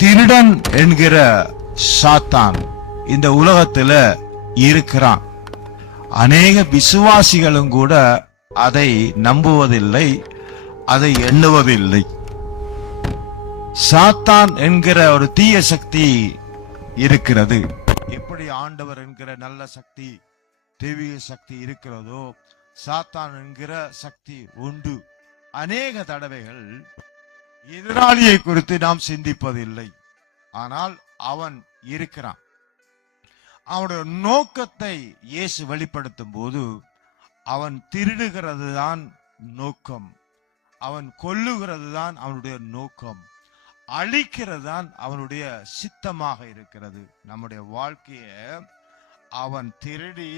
திருடன் என்கிற சாத்தான் இந்த உலகத்துல இருக்கிறான். அநேக விசுவாசிகளும் கூட அதை நம்புவதில்லை, அதை எண்ணுவதில்லை. சாத்தான் என்கிற ஒரு தீய சக்தி இருக்கிறது. எப்படி ஆண்டவர் என்கிற நல்ல சக்தி, தெய்வீக சக்தி இருக்கிறதோ, சாத்தான் என்கிற சக்தி உண்டு. அநேக தடவைகள் எதிராளியை குறித்து நாம் சிந்திப்பதில்லை, ஆனால் அவன் இருக்கிறான். அவனுடைய நோக்கத்தை இயேசு வெளிப்படுத்தும் போது, அவன் திருடுகிறது தான் நோக்கம், அவன் கொல்லுகிறது தான் அவனுடைய நோக்கம், அழிக்கிறது தான் அவனுடைய சித்தமாக இருக்கிறது. நம்முடைய வாழ்க்கைய அவன் திருடி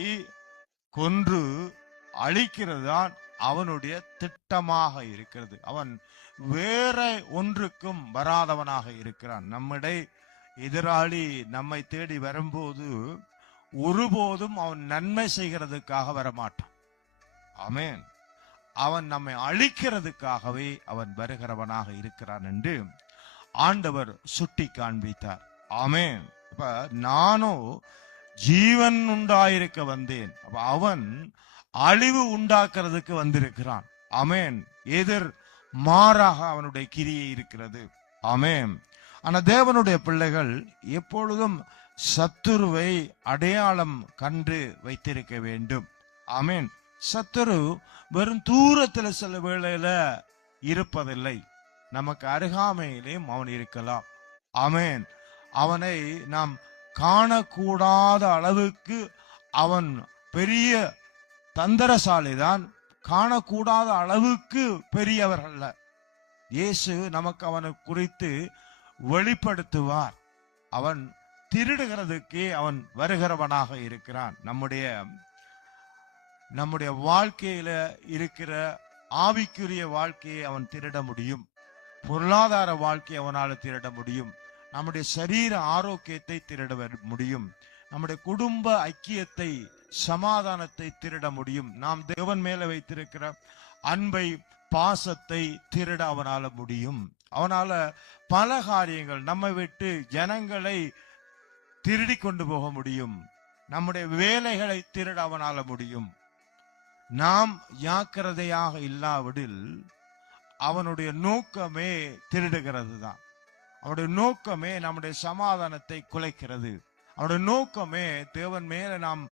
கொன்று அழிக்கிறது தான் அவனுடைய திட்டமாக இருக்கிறது. அவன் வேற ஒன்றுக்கும் வராதவனாக இருக்கிறான். நம்முடைய எதிராளி நம்மை தேடி வரும்போது ஒருபோதும் அவன் நன்மை செய்கிறதுக்காக வரமாட்டான். ஆமென். அவன் நம்மை அழிக்கிறதுக்காகவே அவன் வருகிறவனாக இருக்கிறான் என்று ஆண்டவர் சுட்டி காண்பித்தார். ஆமென். இப்ப நானோ ஜீவன் உண்டாயிருக்க வந்தேன், அவன் அழிவு உண்டாக்குறதுக்கு வந்திருக்கிறான். ஆமென். எதிர் மாறாக அவனுடைய கிரியை இருக்கிறது. ஆமென். ஆனா தேவனுடைய பிள்ளைகள் எப்பொழுதும் சத்துருவை அடையாளம் கண்டு வைத்திருக்க வேண்டும். ஆமென். சத்துரு வெறும் தூரத்தில் சில வேளையில இருப்பதில்லை, நமக்கு அருகாமையிலேயும் அவன் இருக்கலாம். ஆமென். அவனை நாம் காணக்கூடாத அளவுக்கு அவன் பெரிய தந்திரசாலிதான், காணக்கூடாத அளவுக்கு பெரியவர்கள். இயேசு நமக்கு அவனை குறித்து வெளிப்படுத்துவார். அவன் திருடுகிறதுக்கே அவன் வருகிறவனாக இருக்கிறான். நம்முடைய வாழ்க்கையில இருக்கிற ஆவிக்குரிய வாழ்க்கையை அவன் திருட முடியும், பொருளாதார வாழ்க்கையை அவனால் திருட முடியும், நம்முடைய சரீர ஆரோக்கியத்தை திருட முடியும், நம்முடைய குடும்ப ஐக்கியத்தை சமாதானத்தை திருட முடியும். நாம் தேவன் மேல வைத்திருக்கிற அன்பை பாசத்தை திருட அவனால முடியும். அவனால பல காரியங்கள், நம்மை விட்டு ஜனங்களை திருடி கொண்டு போக முடியும், நம்முடைய வேலைகளை திருட அவனால முடியும். நாம் ஜாக்கிரதையாக இல்லாவிடில் அவனுடைய நோக்கமே திருடுகிறது தான். அவனுடைய நோக்கமே நம்முடைய சமாதானத்தை குலைக்கிறது. அவனுடைய நோக்கமே தேவன் மேல நாம்